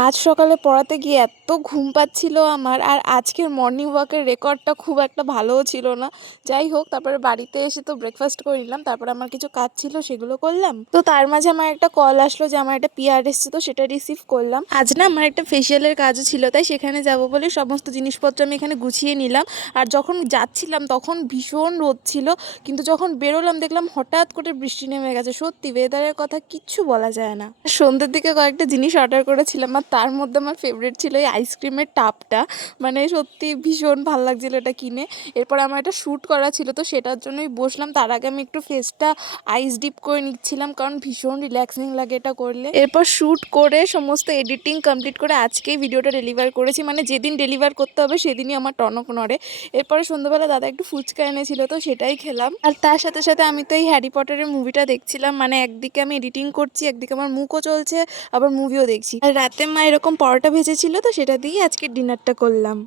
আজ সকালে পড়াতে গিয়ে এত ঘুম পাচ্ছিল আমার, আর আজকের মর্নিং ওয়াকের রেকর্ডটা খুব একটা ভালোও ছিল না। যাই হোক, তারপরে বাড়িতে এসে তো ব্রেকফাস্ট করে নিলাম, তারপরে আমার কিছু কাজ ছিল সেগুলো করলাম। তো তার মাঝে আমার একটা কল আসলো যে আমার একটা পিআর এসছে, তো সেটা রিসিভ করলাম। আজ না আমার একটা ফেসিয়ালের কাজও ছিল, তাই সেখানে যাব বলে সমস্ত জিনিসপত্র আমি এখানে গুছিয়ে নিলাম। আর যখন যাচ্ছিলাম তখন ভীষণ রোদ ছিল, কিন্তু যখন বেরোলাম দেখলাম হঠাৎ করে বৃষ্টি নেমে গেছে। সত্যি ওয়েদারের কথা কিচ্ছু বলা যায় না। সন্ধ্যের দিকে কয়েকটা জিনিস অর্ডার করেছিলাম, আর তার মধ্যে আমার ফেভারিট ছিল এই আইসক্রিমের টাবটা। মানে সত্যি ভীষণ ভালো লাগছিল এটা কিনে। এরপর আমার একটা শ্যুট করা ছিল, তো সেটার জন্যই বসলাম। তার আগে আমি একটু ফেসটা আইস ডিপ করে নিচ্ছিলাম, কারণ ভীষণ রিল্যাক্সিং লাগে এটা করলে। এরপর শ্যুট করে সমস্ত এডিটিং কমপ্লিট করে আজকেই ভিডিওটা ডেলিভার করেছি। মানে যেদিন ডেলিভার করতে হবে সেদিনই আমার টনক নড়ে। এরপরে সন্ধ্যাবেলা দাদা একটু ফুচকা এনেছিল, তো সেটাই খেলাম। আর তার সাথে সাথে আমি তো এই হ্যারি পটারের মুভিটা দেখছিলাম। মানে একদিকে আমি এডিটিং করছি, একদিকে আমার মুখও চলছে, আবার মুভিও দেখছি। আর রাতে মা এরকম পরোটা ভেজেছিল, তো সেটা দিয়ে আজকে ডিনারটা করলাম।